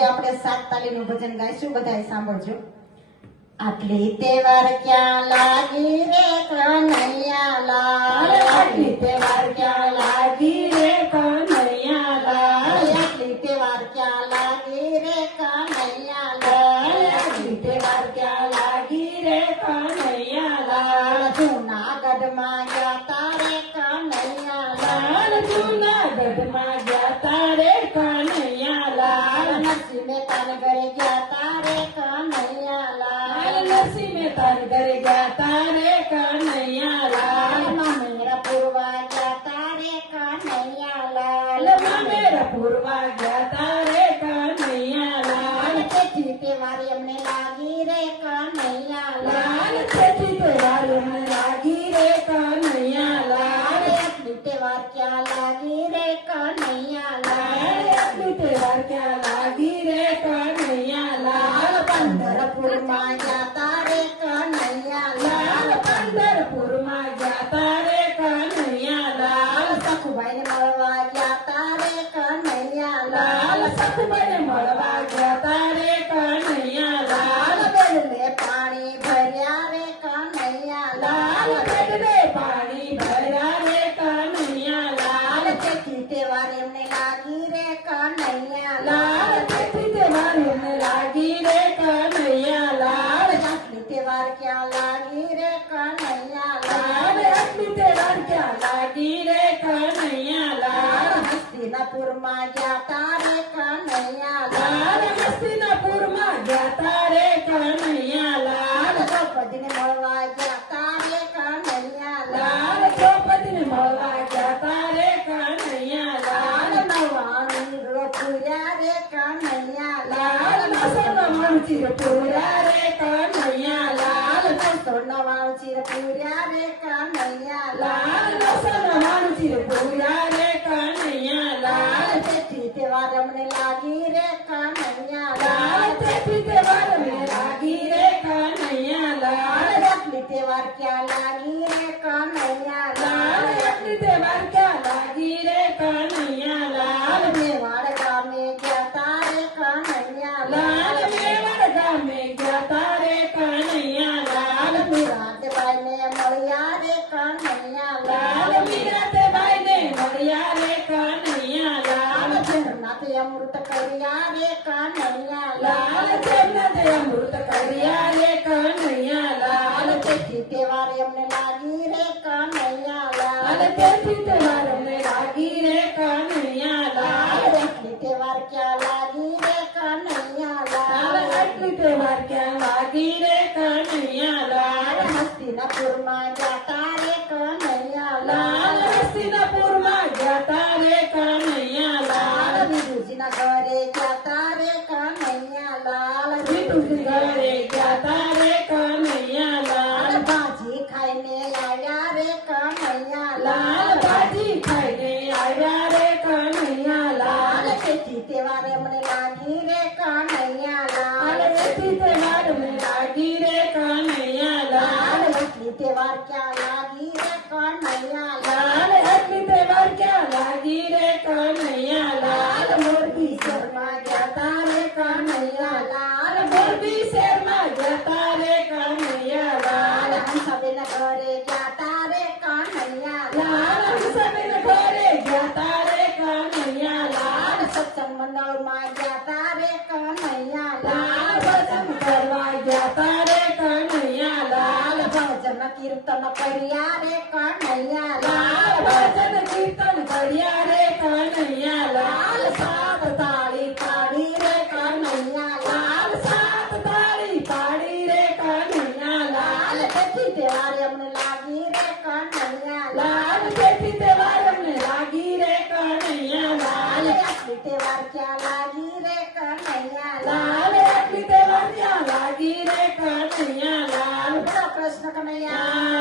આજે આપણે સાત તાલીનું ભજન ગાઈશું, બધાએ સાંભળજો। આટલી તહેવાર ક્યાં લાગી રે કનૈયા લાલ, આટલી તહેવાર ક્યાં લાગી રે કનૈયા લાલ, આટલી તહેવાર ક્યાં લાગી રે કનૈયા લાલ, આટલી તહેવાર ક્યાં લાગી રે કનૈયા લાલ, જૂનાગઢમાં ગયા તારે કનૈયા લાલ જૂનાગઢમાં ગયા તારે કનૈયા લાલ, નરસિંહ મહેતાને ઘરે ગયા તારે કનૈયા લાલ, નરસિંહ મહેતાને ઘરે ગયા તારે કનૈયા લાલ, મામેરા પૂરવા ગયા તારે કનૈયા લાલ, મામેરા પૂરવા ગયા તારે કનૈયા લાલ, તેથી તહેવારી અમને લાગી રે કનૈયા લાલ લાલ, તેથી તહેવાર અમને લાગી રે કનૈયા લાલ, આટલી તહેવાર ક્યાં લાગી રે કનૈયા લાલ, આટલી તહેવાર ક્યાં લાગી રે કનૈયા લાલ, પંઢરપુરમાં ગયા તારે કનૈયા લાલ લાલ, પંઢરપુરમાં ગયા તારે કનૈયા લાલ, સખુભાઈને મળવા ગયા તારે કનૈયા લાલ લાલ, સખુબાઈને મળવા ગયા તારે કનૈયા લાલ, બેડલે પાણી ભર્યા રે કનૈયા લાલ લાલ, પેટને પાણી ભર્યા રે કનૈયા લાલ, તેથી તહેવાર એમને લાગી રે કનૈયા લાલ લાલ, તેથી તહેવાર અમને લાગી રે કનૈયા લાલ, આટલી તહેવાર ક્યાં લાગી રે કનૈયા લાલ લાલ, આટલી તહેવાર ક્યાં લાગી રે કનૈયા લાલ, હસ્તિનાપુરમાં ગયા તારે કનૈયા લાલ લાલ, હસ્તિનાપુરમાં ગયા તારે કનૈયા લાલ, દ્રૌપદીને મળવા ગયા તારે કનૈયા લાલ લાલ, દ્રૌપદીને મળવા ગયા તારે કનૈયા લાલ, નવાણું પૂર્યા રે કનૈયા લાલ લાલ, નસોના ચીર પૂર્યા રે કનૈયા લાલ, 999 ચીર પૂર્યા રે કનૈયા લાલ લાલ, નસોના ચીર પૂર્યા રે કનૈયા લાલ, તેથી તહેવાર અમને લાગી રે કનૈયા લાલ લાલ, તેથી તહેવાર અમને લાગી રે કનૈયા લાલ, આટલી તહેવાર ક્યાં લાગી રે કનૈયા લાલ લાલ, આટલી તહેવાર ક્યાં લાગી રે કનૈયા લાલ, મેવાડ ગામે ગયા તારે કનૈયા લાલ લાલ, મેવાડ ગામે ગયા તારે કનૈયા લાલ, મીરાતબાઈને મળ્યા રે કનૈયા લાલ લાલ, મીરાતબાઈને મળ્યા રે કનૈયા લાલ, જગન્નાથે અમૃત કર્યા રે કનૈયા લાલ લાલ, જગન્નાથે અમૃત કર્યા રે કનૈયા લાલ, તેથી તહેવાર એમને લાગી રે કનૈયા લાલ, તેથી તહેવાર અમને લાગી રે કનૈયા લાલ, આટલી તહેવાર ક્યાં લાગી રે કનૈયા લાલ લાલ, આટલી તહેવાર ક્યાં લાગી રે કનૈયા લાલ, હસ્તિનાપુરમાં ગયા તારે કનૈયા લાલ લાલ, હસ્તિનાપુરમાં ગયા તારે કનૈયા લાલ, વિદુજીના ઘરે ગયા તારે કનૈયા લાલ, વિદુજી ઘરે ગયા તારે કનૈયા લાલ, ભાજી ખાઈને આવ્યા રે કનૈયા લાલ લાલ, ભાજી ખાઈને આવ્યા રે કનૈયા લાલ, તેથી તહેવાર એમને લાગી રે કનૈયા લાલ લાલ, તેથી તહેવાર અમને લાગી રે કનૈયા લાલ, આટલી તહેવાર ક્યાં લાગી રે કનૈયા લાલ લાલ, આટલી તહેવાર ક્યાં લાગી રે કનૈયા લાલ, મોરબી શહેરમાં ગયા તારે કનૈયા લાલ, મોરબી શહેરમાં ગયા તારે કનૈયા લાલ, હંસાબેનના ઘરે ગયા તારે કનૈયા લાલ હંસાબેન ઘરે ગયા તારે કનૈયા લાલ, સત્સંગ મંડળમાં ગયા તારે કનૈયા લાલ લાલ, ભજન કરવા ગયા તારે કનૈયા લાલ, ભજન કીર્તન કર્યા રે કનૈયા લાલ લાલ, ભજન કીર્તન કર્યા રે કનૈયા લાલ, સાત તાળી પાડી રે કનૈયા લાલ લાલ, સાત તાળી પાડી રે કનૈયા લાલ, તેથી તહેવાર અમને લાગી રે કનૈયા લાલ તેથી તહેવાર અમને લાગી રે કનૈયા લાલ, આટલી તહેવાર ક્યાં લાગી રે કનૈયા લાલ આટલી તહેવાર ક્યાં લાગી રે કનૈયા લાલ, બોલો કૃષ્ણ કનૈયા